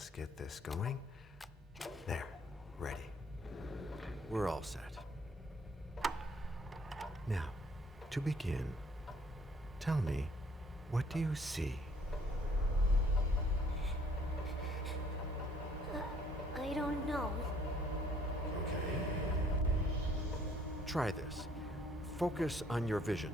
just get this going. There, ready. We're all set. Now, to begin, tell me, what do you see? I don't know. Okay. Try this. Focus on your vision.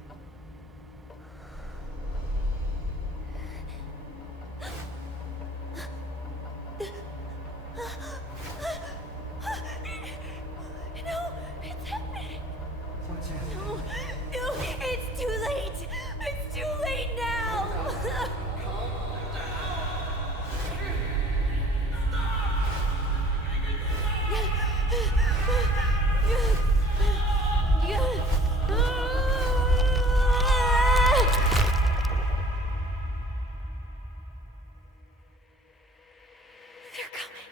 No, it's happening. No, it's too late. It's too late now. They're coming.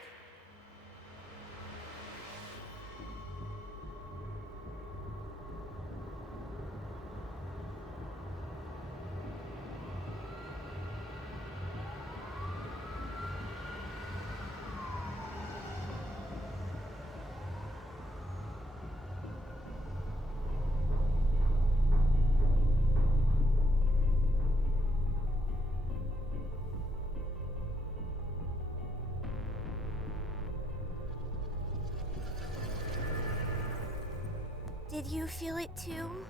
Did you feel it too?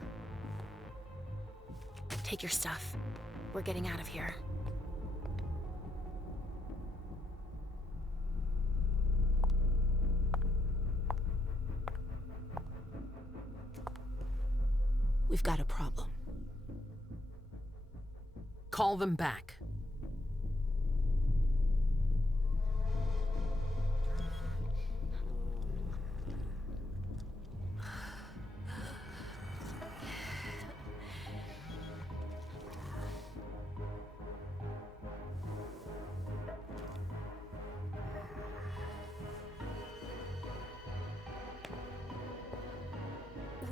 Take your stuff. We're getting out of here. We've got a problem. Call them back.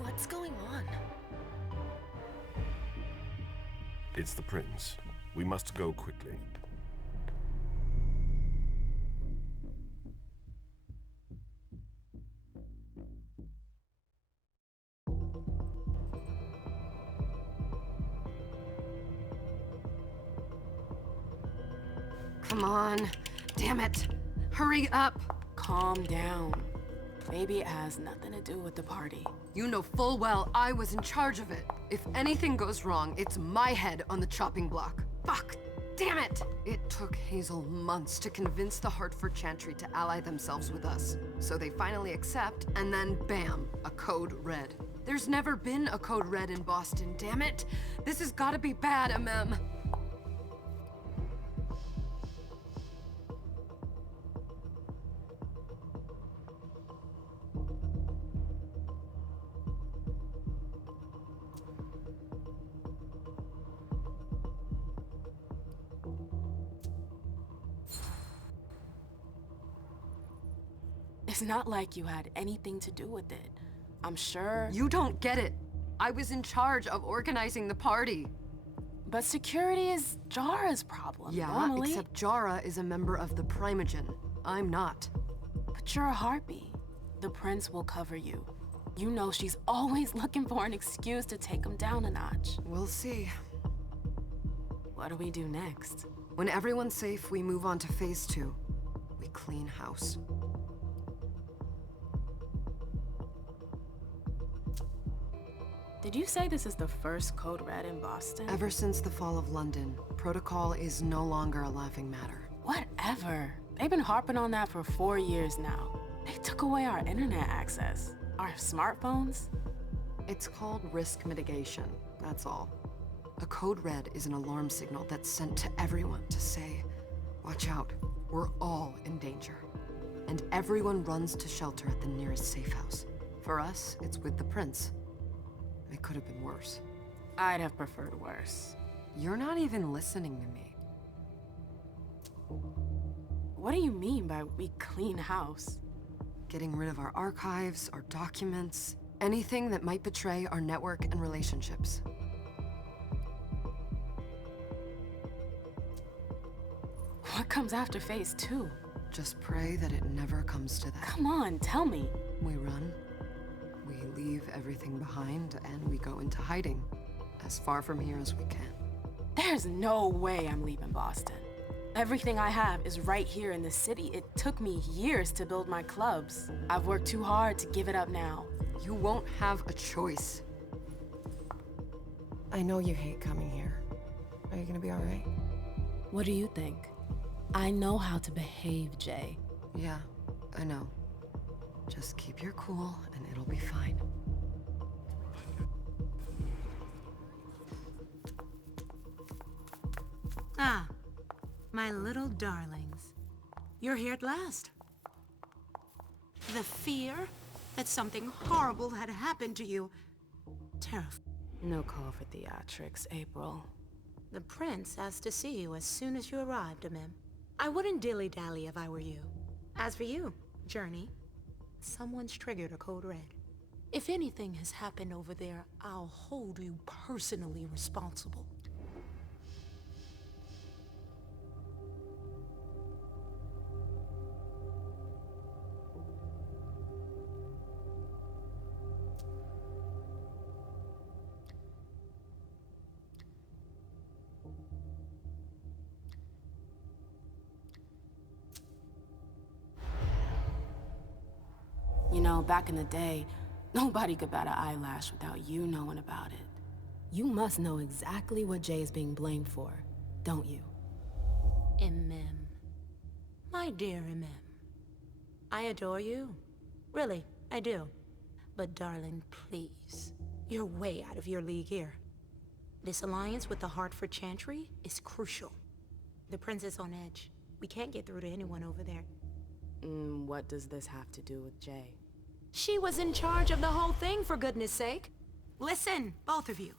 What's going on? It's the prince. We must go quickly. Come on. Damn it. Hurry up. Calm down. Maybe it has nothing to do with the party. You know full well I was in charge of it. If anything goes wrong, it's my head on the chopping block. Fuck! Damn it! It took Hazel months to convince the Hartford Chantry to ally themselves with us. So they finally accept, and then bam, a code red. There's never been a code red in Boston, damn it! This has gotta be bad, MM. It's not like you had anything to do with it. I'm sure. You don't get it. I was in charge of organizing the party. But security is Jara's problem. Yeah, normally. except Jara is a member of the Primogen. I'm not. But you're a harpy. The prince will cover you. You know she's always looking for an excuse to take him down a notch. We'll see. What do we do next? When everyone's safe, we move on to phase 2. We clean house. Did you say this is the first code red in Boston? Ever since the fall of London, protocol is no longer a laughing matter. Whatever. They've been harping on that for 4 years now. They took away our internet access. Our smartphones. It's called risk mitigation, that's all. A code red is an alarm signal that's sent to everyone to say, watch out, we're all in danger. And everyone runs to shelter at the nearest safe house. For us, it's with the prince. It could have been worse. I'd have preferred worse. You're not even listening to me. What do you mean by we clean house? Getting rid of our archives, our documents, anything that might betray our network and relationships. What comes after phase 2? Just pray that it never comes to that. Come on, tell me. We run, we leave everything behind, and we go into hiding. As far from here as we can. There's no way I'm leaving Boston. Everything I have is right here in the city. It took me years to build my clubs. I've worked too hard to give it up now. You won't have a choice. I know you hate coming here. Are you gonna be alright? What do you think? I know how to behave, Jay. Yeah, I know. Just keep your cool, and it'll be fine. Ah, my little darlings. You're here at last. The fear that something horrible had happened to you. Terrifying. No call for theatrics, April. The prince asked to see you as soon as you arrived, Amim. I wouldn't dilly-dally if I were you. As for you, Journey, someone's triggered a code red. If anything has happened over there, I'll hold you personally responsible. You know, back in the day, nobody could bat an eyelash without you knowing about it. You must know exactly what Jay is being blamed for, don't you? Amim. My dear Amim. I adore you. Really, I do. But darling, please. You're way out of your league here. This alliance with the Hartford Chantry is crucial. The prince is on edge. We can't get through to anyone over there. What does this have to do with Jay? She was in charge of the whole thing, for goodness sake. Listen, both of you.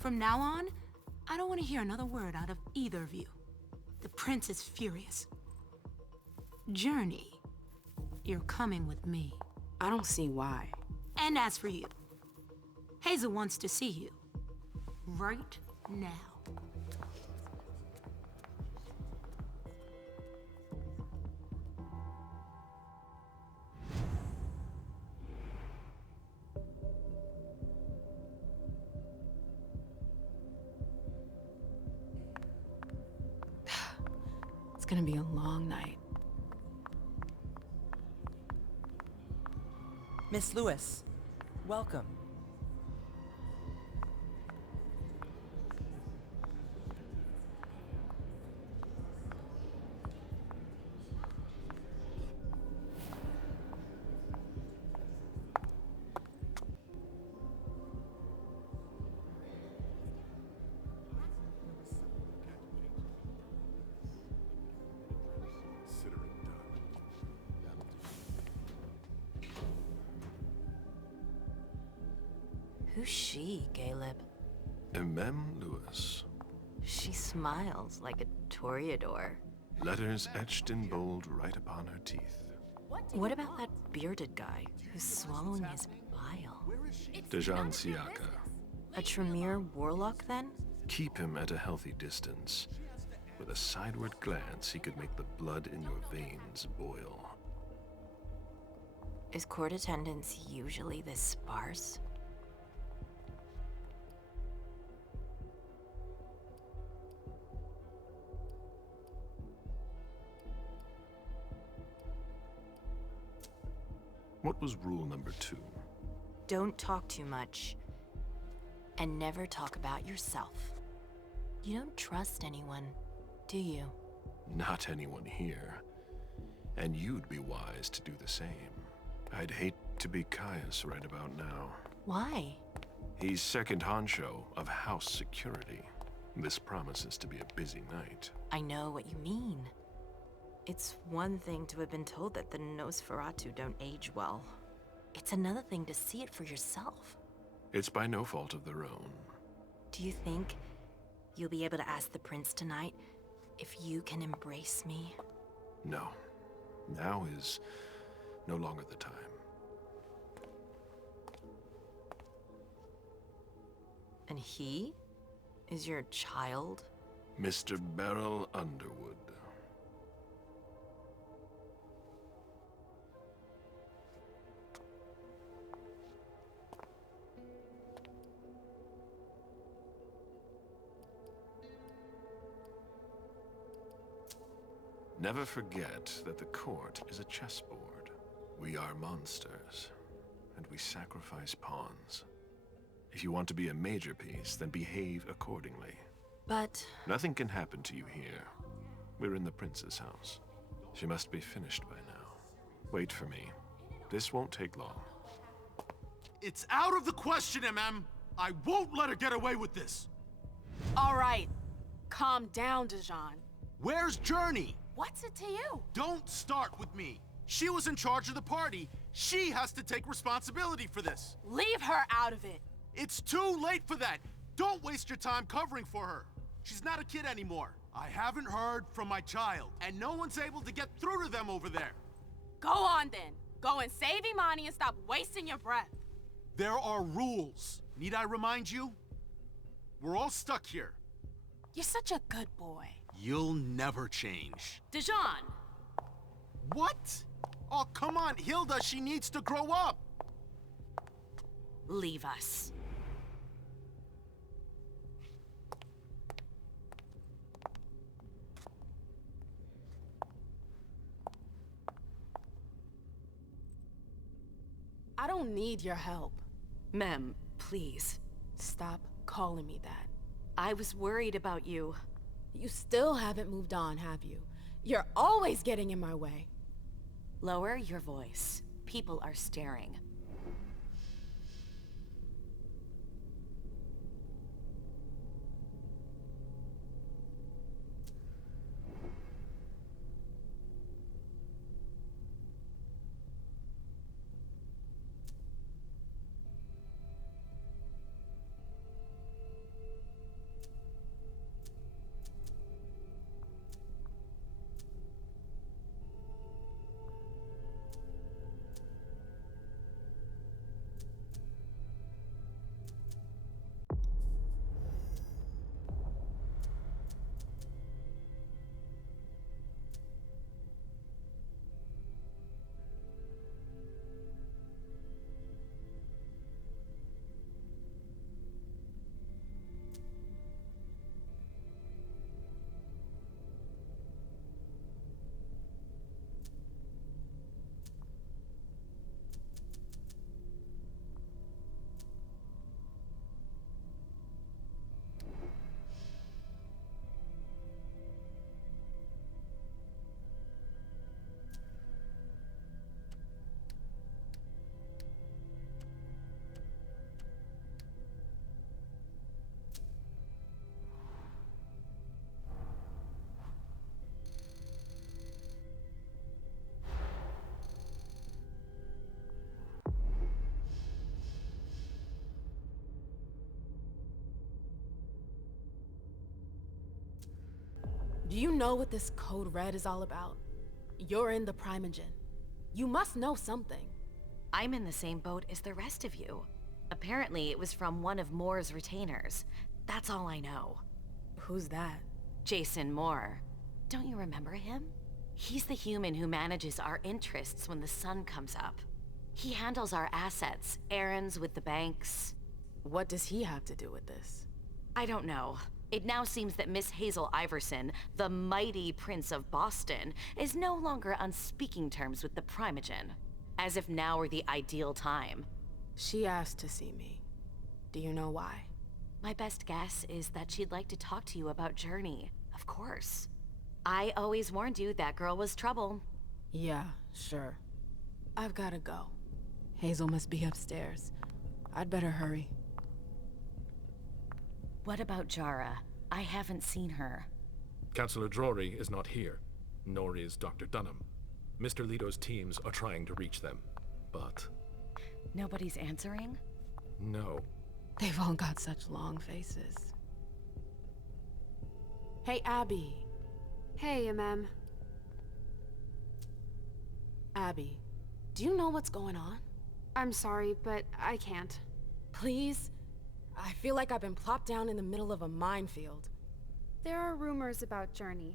From now on, I don't want to hear another word out of either of you. The prince is furious. Journey, you're coming with me. I don't see why. And as for you, Hazel wants to see you. Right now. It's gonna be a long night. Miss Lewis, welcome. Who's she, Caleb? Mem Lewis. She smiles like a toreador. Letters etched in bold right upon her teeth. What about that bearded guy who's swallowing his bile? Dejan Siaka. A Tremere warlock, then? Keep him at a healthy distance. With a sideward glance, he could make the blood in your veins boil. Is court attendance usually this sparse? What was rule number 2? Don't talk too much. And never talk about yourself. You don't trust anyone, do you? Not anyone here. And you'd be wise to do the same. I'd hate to be Caius right about now. Why? He's second honcho of house security. This promises to be a busy night. I know what you mean. It's one thing to have been told that the Nosferatu don't age well. It's another thing to see it for yourself. It's by no fault of their own. Do you think you'll be able to ask the prince tonight if you can embrace me? No. Now is no longer the time. And he is your child? Mr. Beryl Underwood. Never forget that the court is a chessboard. We are monsters, and we sacrifice pawns. If you want to be a major piece, then behave accordingly. But Nothing can happen to you here. We're in the prince's house. She must be finished by now. Wait for me. This won't take long. It's out of the question, MM! I won't let her get away with this! All right. Calm down, Dijon. Where's Journey? What's it to you? Don't start with me. She was in charge of the party. She has to take responsibility for this. Leave her out of it. It's too late for that. Don't waste your time covering for her. She's not a kid anymore. I haven't heard from my child, and no one's able to get through to them over there. Go on then. Go and save Imani and stop wasting your breath. There are rules. Need I remind you? We're all stuck here. You're such a good boy. You'll never change. Dijon! What? Oh, come on, Hilda, she needs to grow up. leave us. I don't need your help. Mem, please. Stop calling me that. I was worried about you. You still haven't moved on, have you? You're always getting in my way. Lower your voice. People are staring. Do you know what this Code Red is all about? You're in the Primogen. You must know something. I'm in the same boat as the rest of you. Apparently, it was from one of Moore's retainers. That's all I know. Who's that? Jason Moore. Don't you remember him? He's the human who manages our interests when the sun comes up. He handles our assets, errands with the banks. What does he have to do with this? I don't know. It now seems that Miss Hazel Iverson, the mighty Prince of Boston, is no longer on speaking terms with the Primogen. As if now were the ideal time. She asked to see me. Do you know why? My best guess is that she'd like to talk to you about Journey, of course. I always warned you that girl was trouble. Yeah, sure. I've gotta go. Hazel must be upstairs. I'd better hurry. What about Jara? I haven't seen her. Councillor Drury is not here, nor is Dr. Dunham. Mr. Leto's teams are trying to reach them, but... Nobody's answering? No. They've all got such long faces. Hey, Abby. Hey, Mem. Abby, do you know what's going on? I'm sorry, but I can't. Please? I feel like I've been plopped down in the middle of a minefield. There are rumors about Journey.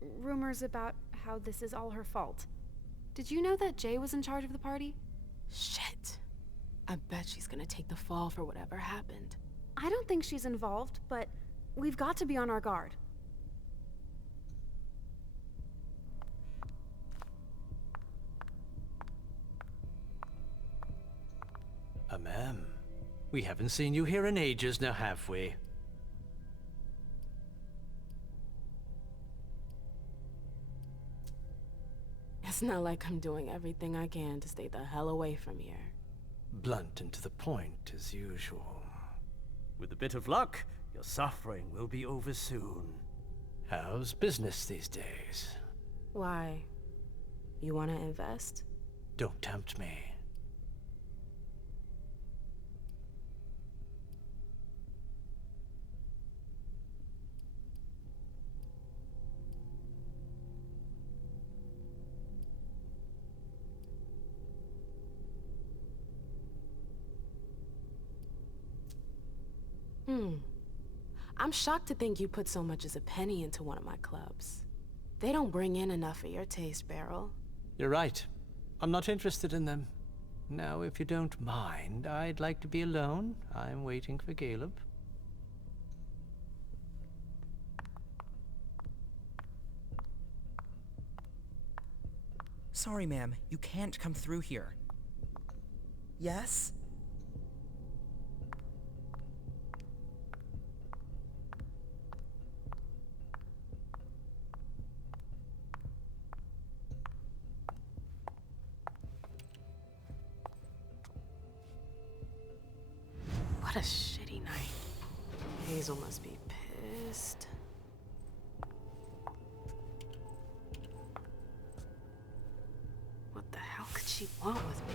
Rumors about how this is all her fault. Did you know that Jay was in charge of the party? Shit. I bet she's gonna take the fall for whatever happened. I don't think she's involved, but we've got to be on our guard. Ma'am, we haven't seen you here in ages now, have we? It's not like I'm doing everything I can to stay the hell away from here. Blunt and to the point, as usual. With a bit of luck, your suffering will be over soon. How's business these days? Why? You want to invest? Don't tempt me. I'm shocked to think you put so much as a penny into one of my clubs. They don't bring in enough for your taste, Beryl. You're right. I'm not interested in them. Now, if you don't mind, I'd like to be alone. I'm waiting for Caleb. Sorry, ma'am. You can't come through here. Yes? What a shitty night. Hazel must be pissed. What the hell could she want with me?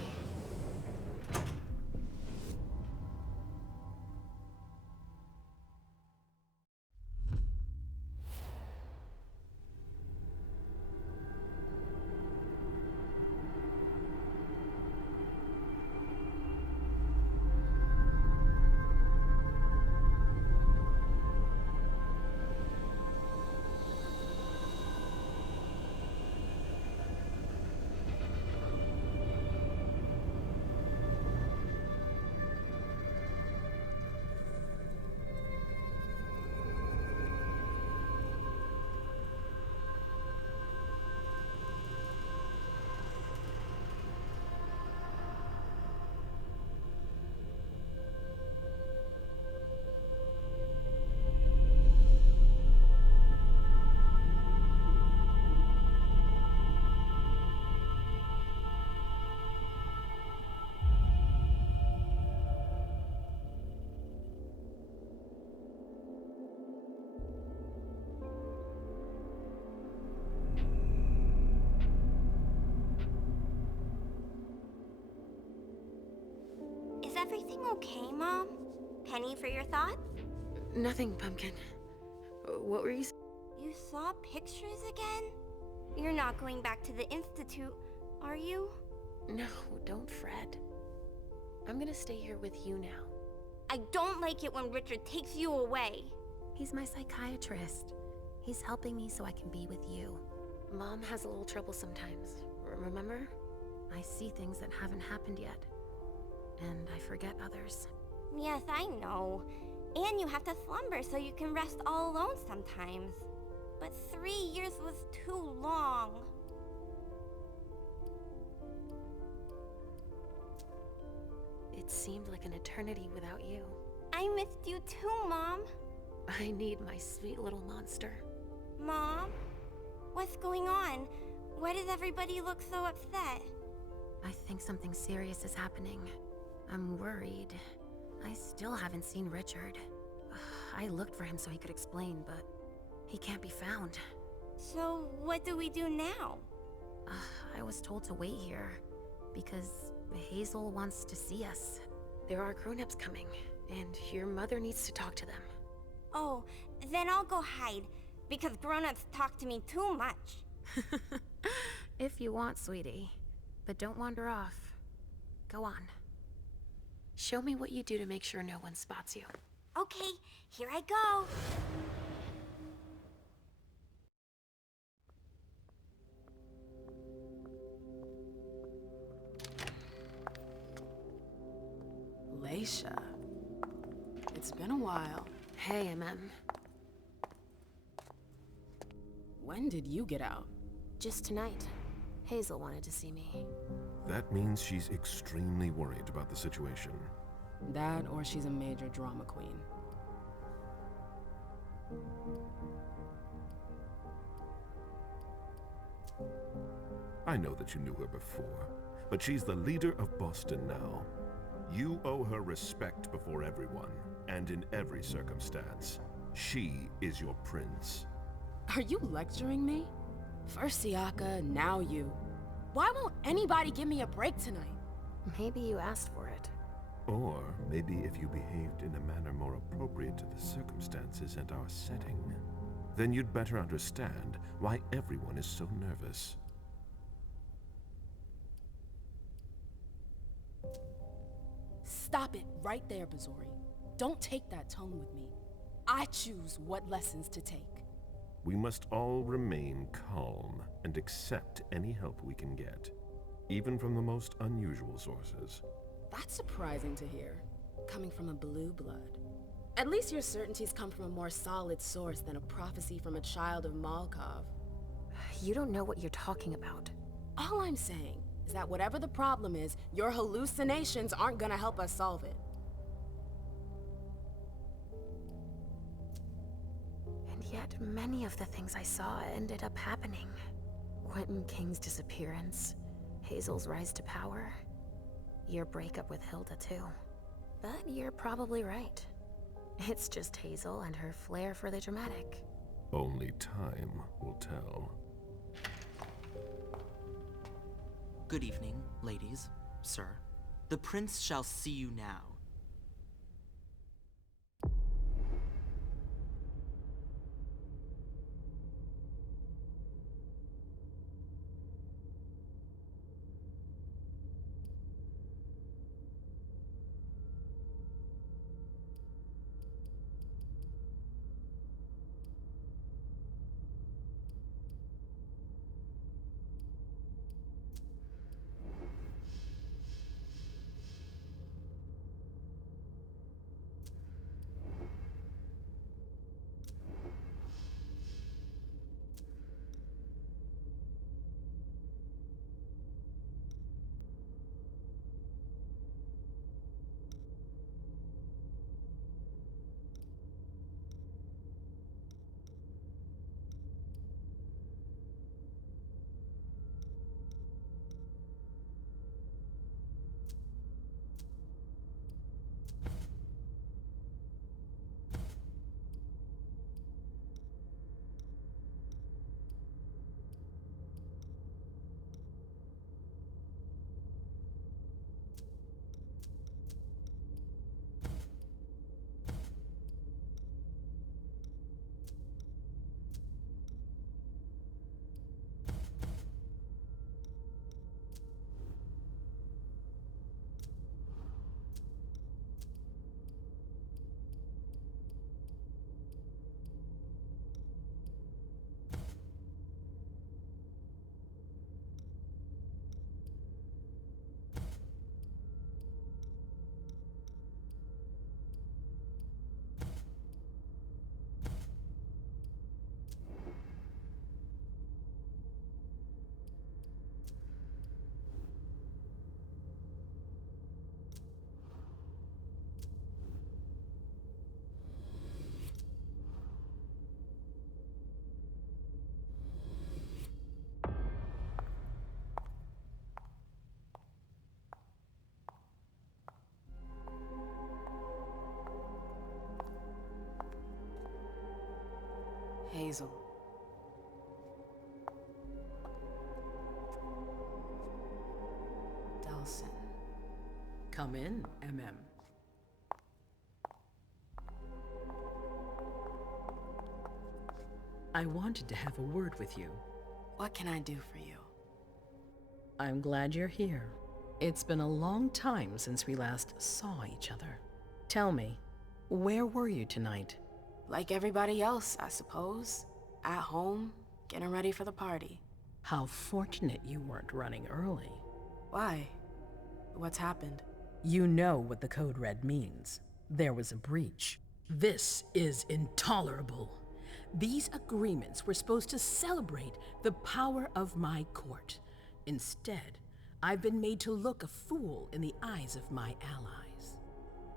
Is everything okay, Mom? Penny for your thoughts? Nothing, Pumpkin. What were you You saw pictures again? You're not going back to the Institute, are you? No, don't fret. I'm gonna stay here with you now. I don't like it when Richard takes you away. He's my psychiatrist. He's helping me so I can be with you. Mom has a little trouble sometimes, remember? I see things that haven't happened yet. And I forget others. Yes, I know. And you have to slumber so you can rest all alone sometimes. But 3 years was too long. It seemed like an eternity without you. I missed you too, Mom. I need my sweet little monster. Mom? What's going on? Why does everybody look so upset? I think something serious is happening. I'm worried. I still haven't seen Richard. I looked for him so he could explain, but he can't be found. So, what do we do now? I was told to wait here, because Hazel wants to see us. There are grown-ups coming, and your mother needs to talk to them. Oh, then I'll go hide, because grown-ups talk to me too much. If you want, sweetie. But don't wander off. Go on. Show me what you do to make sure no one spots you. Okay, here I go. Leisha. It's been a while. Hey, MM. When did you get out? Just tonight. Hazel wanted to see me. That means she's extremely worried about the situation. That, or she's a major drama queen. I know that you knew her before, but she's the leader of Boston now. You owe her respect before everyone, and in every circumstance. She is your prince. Are you lecturing me? First Siaka, now you. Why won't anybody give me a break tonight? Maybe you asked for it. Or maybe if you behaved in a manner more appropriate to the circumstances and our setting, then you'd better understand why everyone is so nervous. Stop it right there, Bazori. Don't take that tone with me. I choose what lessons to take. We must all remain calm and accept any help we can get, even from the most unusual sources. That's surprising to hear, coming from a blue blood. At least your certainties come from a more solid source than a prophecy from a child of Malkov. You don't know what you're talking about. All I'm saying is that whatever the problem is, your hallucinations aren't gonna help us solve it. And yet, many of the things I saw ended up happening. Quentin King's disappearance, Hazel's rise to power, your breakup with Hilda too. But you're probably right. It's just Hazel and her flair for the dramatic. Only time will tell. Good evening, ladies, sir. The prince shall see you now. Hazel. Delsin. Come in, MM. I wanted to have a word with you. What can I do for you? I'm glad you're here. It's been a long time since we last saw each other. Tell me, where were you tonight? Like everybody else, I suppose. At home, getting ready for the party. How fortunate you weren't running early. Why? What's happened? You know what the Code Red means. There was a breach. This is intolerable. These agreements were supposed to celebrate the power of my court. Instead, I've been made to look a fool in the eyes of my allies.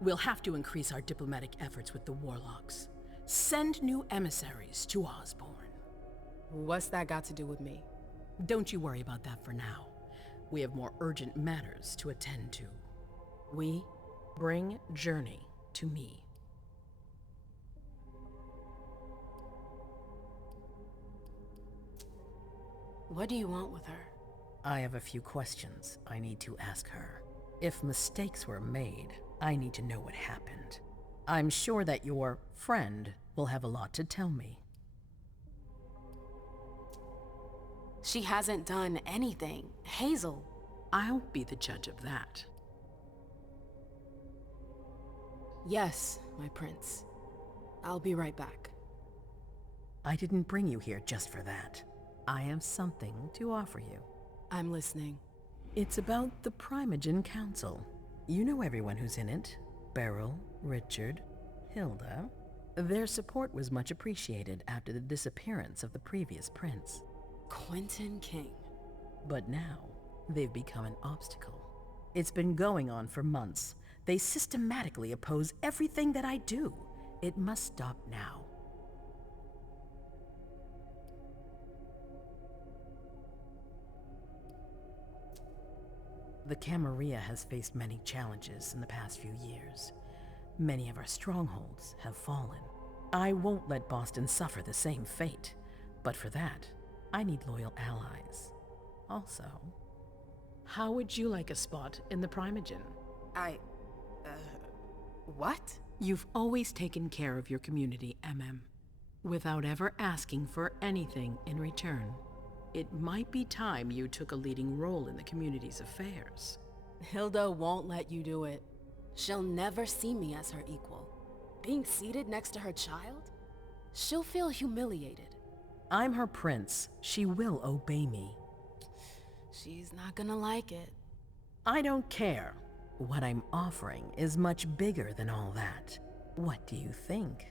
We'll have to increase our diplomatic efforts with the warlocks. Send new emissaries to Osborne. What's that got to do with me? Don't you worry about that for now. We have more urgent matters to attend to. We bring Journey to me. What do you want with her? I have a few questions I need to ask her. If mistakes were made, I need to know what happened. I'm sure that your friend will have a lot to tell me. She hasn't done anything. Hazel. I'll be the judge of that. Yes, my prince. I'll be right back. I didn't bring you here just for that. I have something to offer you. I'm listening. It's about the Primogen Council. You know everyone who's in it. Beryl, Richard, Hilda. Their support was much appreciated after the disappearance of the previous prince. Quentin King. But now, they've become an obstacle. It's been going on for months. They systematically oppose everything that I do. It must stop now. The Camarilla has faced many challenges in the past few years. Many of our strongholds have fallen. I won't let Boston suffer the same fate, but for that, I need loyal allies. Also, how would you like a spot in the Primogen? What? You've always taken care of your community, without ever asking for anything in return. It might be time you took a leading role in the community's affairs. Hilda won't let you do it. She'll never see me as her equal. Being seated next to her child? She'll feel humiliated. I'm her prince. She will obey me. She's not gonna like it. I don't care. What I'm offering is much bigger than all that. What do you think?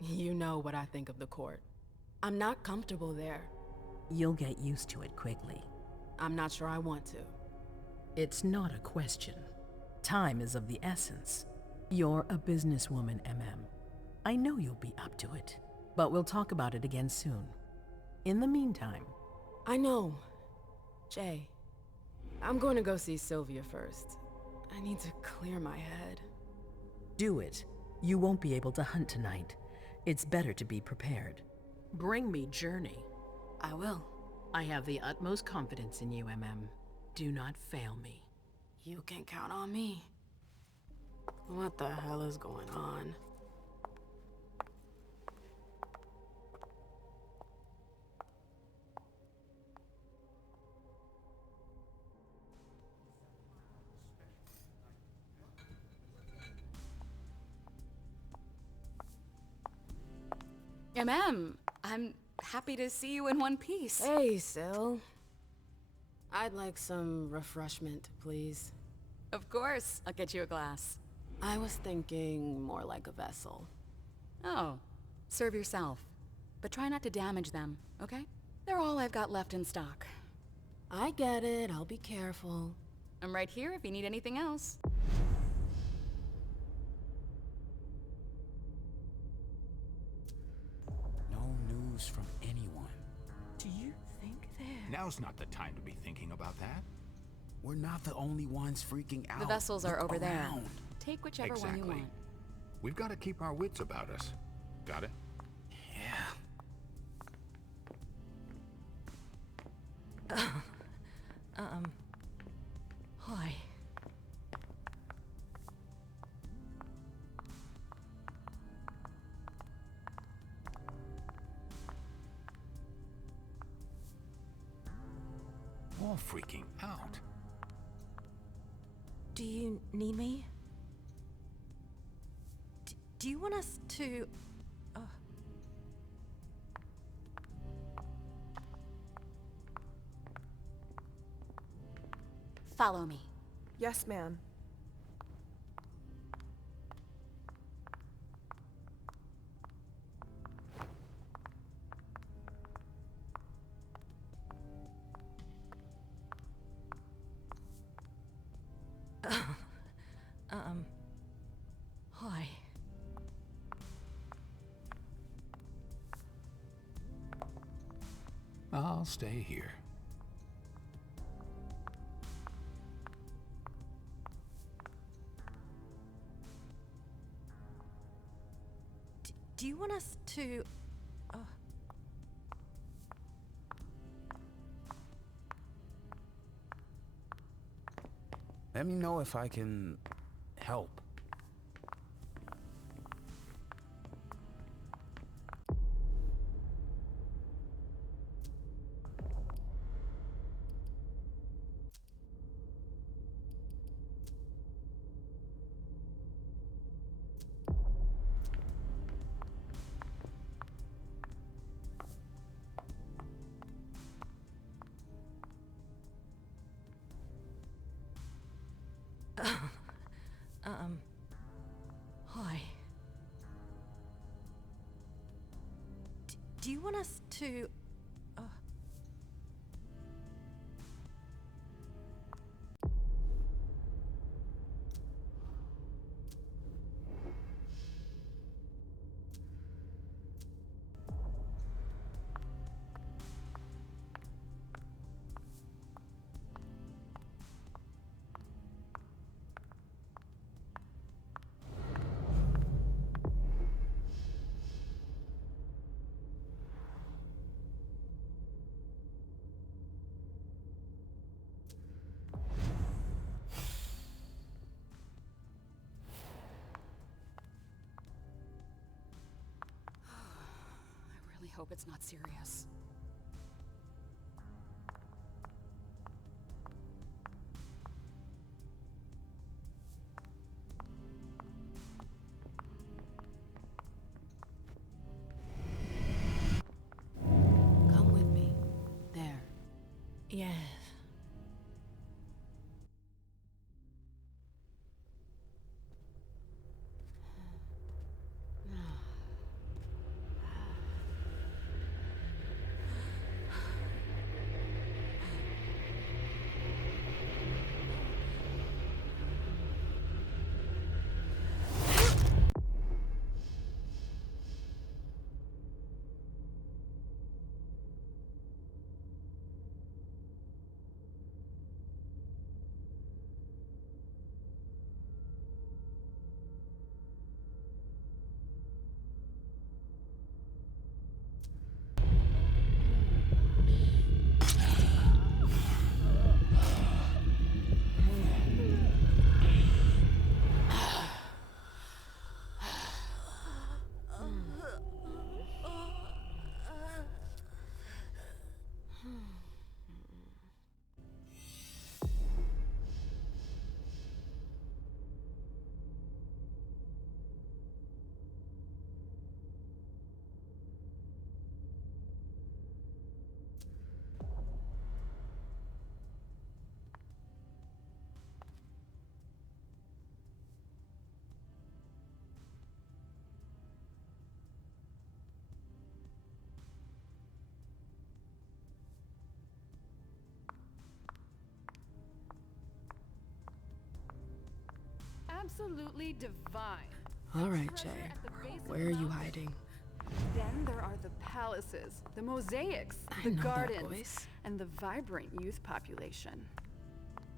You know what I think of the court. I'm not comfortable there. You'll get used to it quickly. I'm not sure I want to. It's not a question. Time is of the essence. You're a businesswoman, I know you'll be up to it, but we'll talk about it again soon. In the meantime... I know. Jay, I'm going to go see Sylvia first. I need to clear my head. Do it. You won't be able to hunt tonight. It's better to be prepared. Bring me Journey. I will. I have the utmost confidence in you, Do not fail me. You can count on me. What the hell is going on? I'm happy to see you in one piece. Hey, Syl. I'd like some refreshment, please. Of course, I'll get you a glass. I was thinking more like a vessel. Oh, serve yourself. But try not to damage them, okay? They're all I've got left in stock. I get it, I'll be careful. I'm right here if you need anything else. No news from anyone. Do you think they're... Now's not the time to be thinking about that. We're not the only ones freaking out. The vessels are over there. Around. Take whichever one you want. We've got to keep our wits about us. Got it? Yeah. Hi. All freaking out. Do you need me? Do you want us to... Follow me. Yes, ma'am. Hi. I'll stay here. Do you want us to... Let me know if I can help. Hi. Do you want us to... I really hope it's not serious. Come with me. There. Yes. Absolutely divine. All right, Jay. Where are you hiding? Then there are the palaces, the mosaics, the gardens, and the vibrant youth population.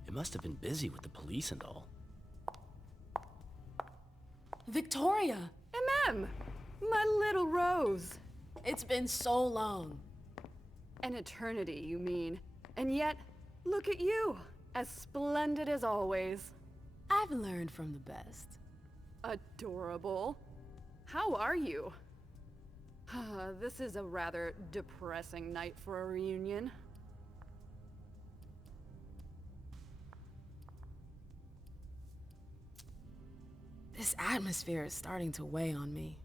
It must have been busy with the police and all. Victoria! My little Rose. It's been so long. An eternity, you mean. And yet, look at you, as splendid as always. I've learned from the best. Adorable. How are you? This is a rather depressing night for a reunion. This atmosphere is starting to weigh on me.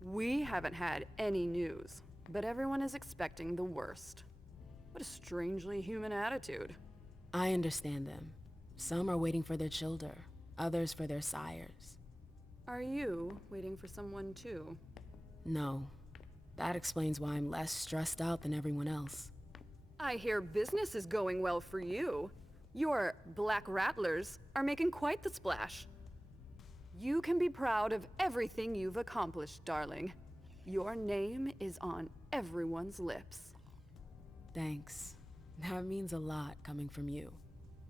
We haven't had any news, but everyone is expecting the worst. What a strangely human attitude. I understand them. Some are waiting for their children, others for their sires. Are you waiting for someone too? No. That explains why I'm less stressed out than everyone else. I hear business is going well for you. Your black rattlers are making quite the splash. You can be proud of everything you've accomplished, darling. Your name is on everyone's lips. Thanks. That means a lot coming from you.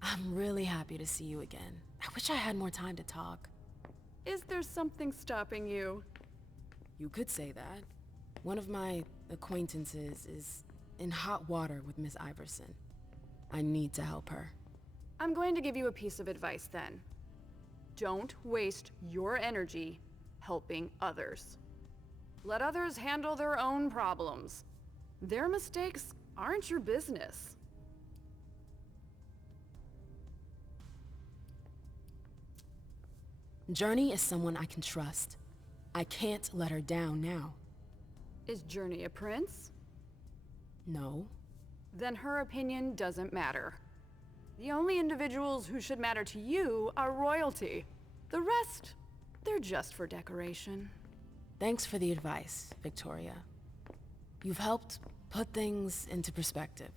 I'm really happy to see you again. I wish I had more time to talk. Is there something stopping you? You could say that. One of my acquaintances is in hot water with Miss Iverson. I need to help her. I'm going to give you a piece of advice then. Don't waste your energy helping others. Let others handle their own problems. Their mistakes aren't your business. Journey is someone I can trust. I can't let her down now. Is Journey a prince? No. Then her opinion doesn't matter. The only individuals who should matter to you are royalty. The rest, they're just for decoration. Thanks for the advice, Victoria. You've helped put things into perspective.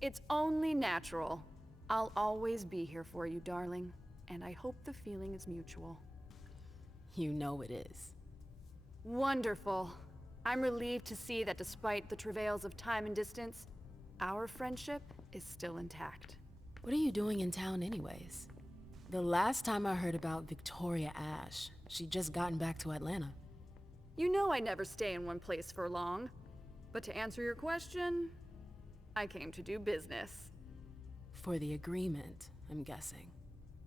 It's only natural. I'll always be here for you, darling, and I hope the feeling is mutual. You know it is. Wonderful. I'm relieved to see that despite the travails of time and distance, our friendship is still intact. What are you doing in town anyways? The last time I heard about Victoria Ash, she'd just gotten back to Atlanta. You know I never stay in one place for long. But to answer your question, I came to do business. For the agreement, I'm guessing.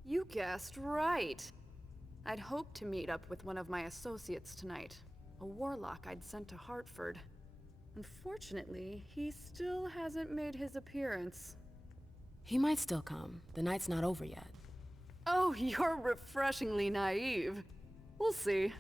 You guessed right. I'd hoped to meet up with one of my associates tonight, a warlock I'd sent to Hartford. Unfortunately, he still hasn't made his appearance. He might still come. The night's not over yet. Oh, you're refreshingly naive. We'll see.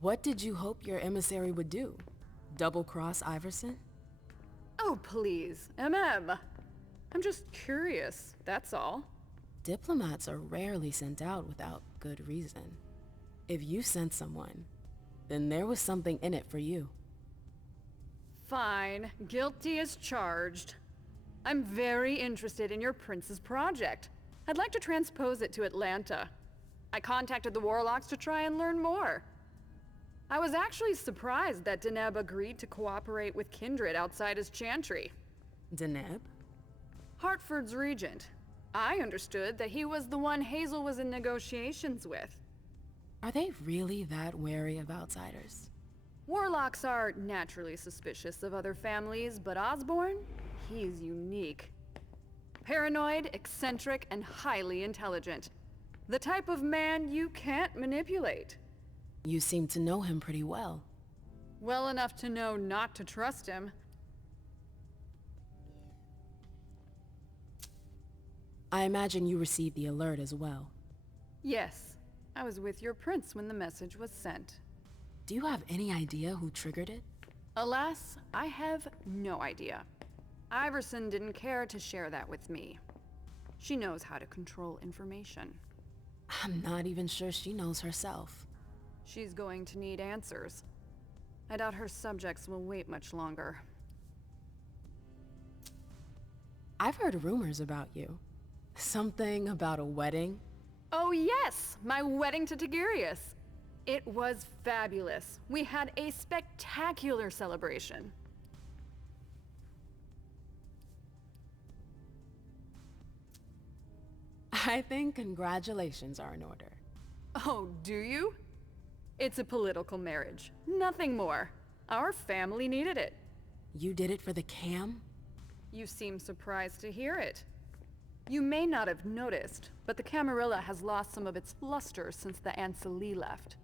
What did you hope your emissary would do? Double-cross Iverson? Oh, please, I'm just curious, that's all. Diplomats are rarely sent out without good reason. If you sent someone, then there was something in it for you. Fine, guilty as charged. I'm very interested in your prince's project. I'd like to transpose it to Atlanta. I contacted the warlocks to try and learn more. I was actually surprised that Deneb agreed to cooperate with Kindred outside his chantry. Deneb? Hartford's regent. I understood that he was the one Hazel was in negotiations with. Are they really that wary of outsiders? Warlocks are naturally suspicious of other families, but Osborne, he's unique. Paranoid, eccentric, and highly intelligent. The type of man you can't manipulate. You seem to know him pretty well. Well enough to know not to trust him. I imagine you received the alert as well. Yes, I was with your prince when the message was sent. Do you have any idea who triggered it? Alas, I have no idea. Iverson didn't care to share that with me. She knows how to control information. I'm not even sure she knows herself. She's going to need answers. I doubt her subjects will wait much longer. I've heard rumors about you. Something about a wedding? Oh yes, my wedding to Tigurius. It was fabulous. We had a spectacular celebration. I think congratulations are in order. Oh, do you? It's a political marriage, nothing more. Our family needed it. You did it for the cam? You seem surprised to hear it. You may not have noticed, but the Camarilla has lost some of its luster since the Ancili left.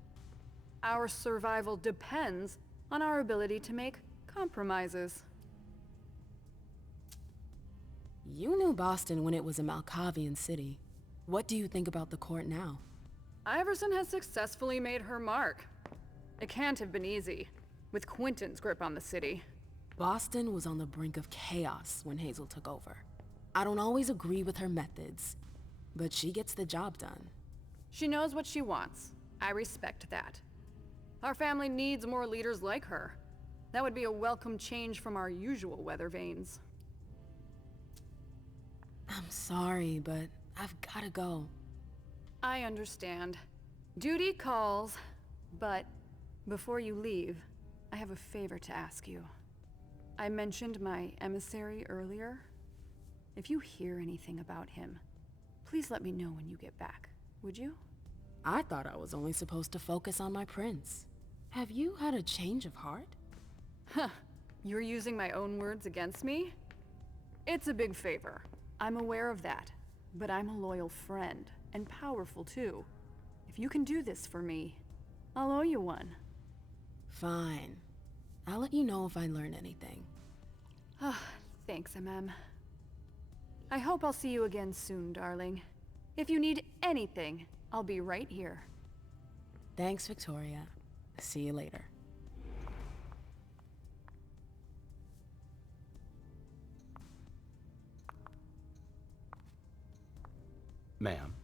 Our survival depends on our ability to make compromises. You knew Boston when it was a Malkavian city. What do you think about the court now? Iverson has successfully made her mark. It can't have been easy, with Quentin's grip on the city. Boston was on the brink of chaos when Hazel took over. I don't always agree with her methods, but she gets the job done. She knows what she wants. I respect that. Our family needs more leaders like her. That would be a welcome change from our usual weather vanes. I'm sorry, but I've gotta go. I understand. Duty calls, but before you leave, I have a favor to ask you. I mentioned my emissary earlier. If you hear anything about him, please let me know when you get back, would you? I thought I was only supposed to focus on my prince. Have you had a change of heart? Huh, you're using my own words against me? It's a big favor. I'm aware of that, but I'm a loyal friend, and powerful too. If you can do this for me, I'll owe you one. Fine. I'll let you know if I learn anything. Thanks, MM. I hope I'll see you again soon, darling. If you need anything, I'll be right here. Thanks, Victoria. See you later. Ma'am.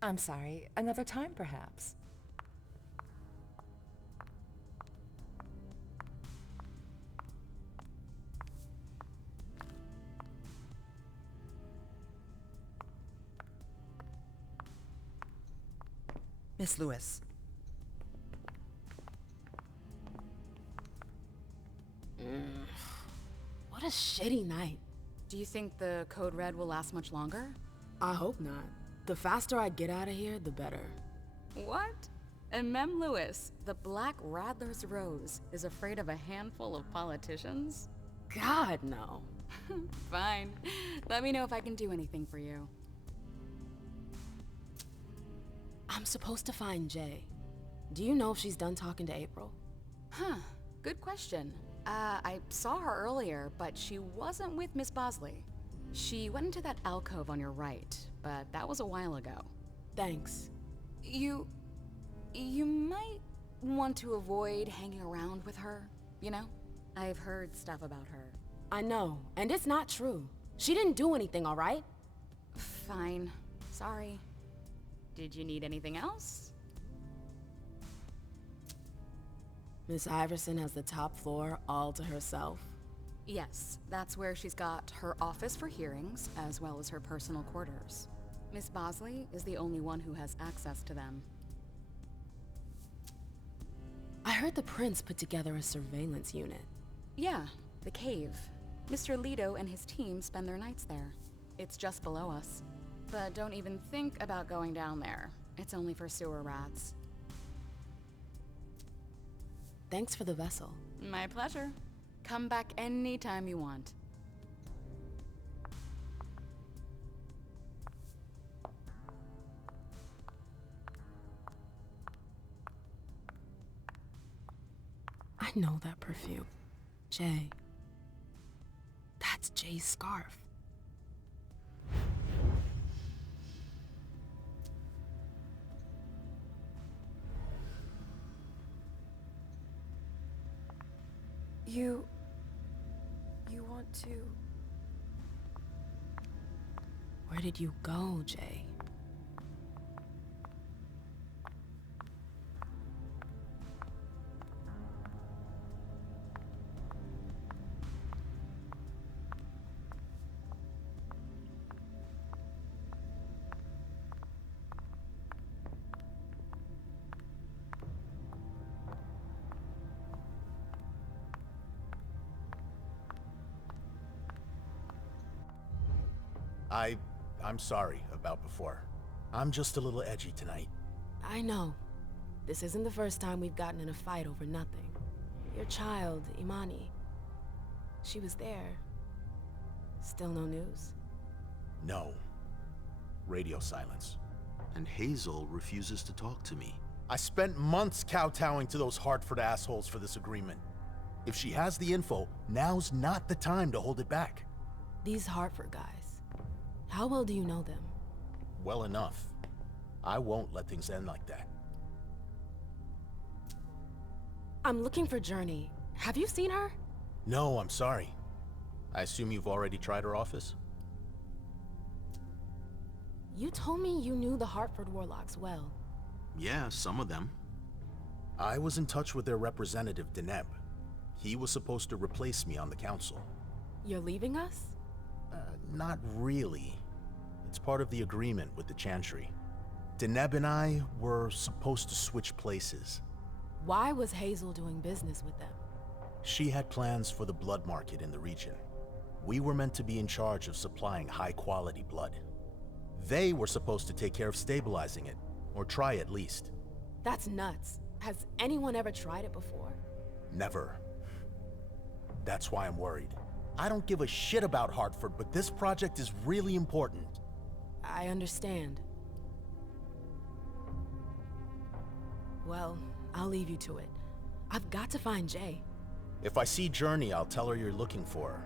I'm sorry, another time perhaps. Miss Lewis. What a shitty night. Do you think the Code Red will last much longer? I hope not. The faster I get out of here, the better. What? And Mem Lewis, the Black Rattler's Rose, is afraid of a handful of politicians? God, no. Fine. Let me know if I can do anything for you. I'm supposed to find Jay. Do you know if she's done talking to April? Huh. Good question. I saw her earlier, but she wasn't with Miss Bosley. She went into that alcove on your right, but that was a while ago. Thanks. You might want to avoid hanging around with her, you know? I've heard stuff about her. I know, and it's not true. She didn't do anything, all right? Fine. Sorry. Did you need anything else? Miss Iverson has the top floor all to herself. Yes, that's where she's got her office for hearings, as well as her personal quarters. Miss Bosley is the only one who has access to them. I heard the prince put together a surveillance unit. Yeah, the cave. Mr. Leto and his team spend their nights there. It's just below us. But don't even think about going down there. It's only for sewer rats. Thanks for the vessel. My pleasure. Come back anytime you want. I know that perfume. Jay. That's Jay's scarf. You want to... Where did you go, Jay? I'm sorry about before. I'm just a little edgy tonight. I know. This isn't the first time we've gotten in a fight over nothing. Your child, Imani. She was there. Still no news? No. Radio silence. And Hazel refuses to talk to me. I spent months kowtowing to those Hartford assholes for this agreement. If she has the info, now's not the time to hold it back. These Hartford guys, how well do you know them? Well enough. I won't let things end like that. I'm looking for Journey. Have you seen her? No, I'm sorry. I assume you've already tried her office? You told me you knew the Hartford Warlocks well. Yeah, some of them. I was in touch with their representative, Deneb. He was supposed to replace me on the council. You're leaving us? Not really. It's part of the agreement with the Chantry. Deneb and I were supposed to switch places. Why was Hazel doing business with them? She had plans for the blood market in the region. We were meant to be in charge of supplying high-quality blood. They were supposed to take care of stabilizing it, or try at least. That's nuts. Has anyone ever tried it before? Never. That's why I'm worried. I don't give a shit about Hartford, but this project is really important. I understand. Well, I'll leave you to it. I've got to find Jay. If I see Journey, I'll tell her you're looking for her.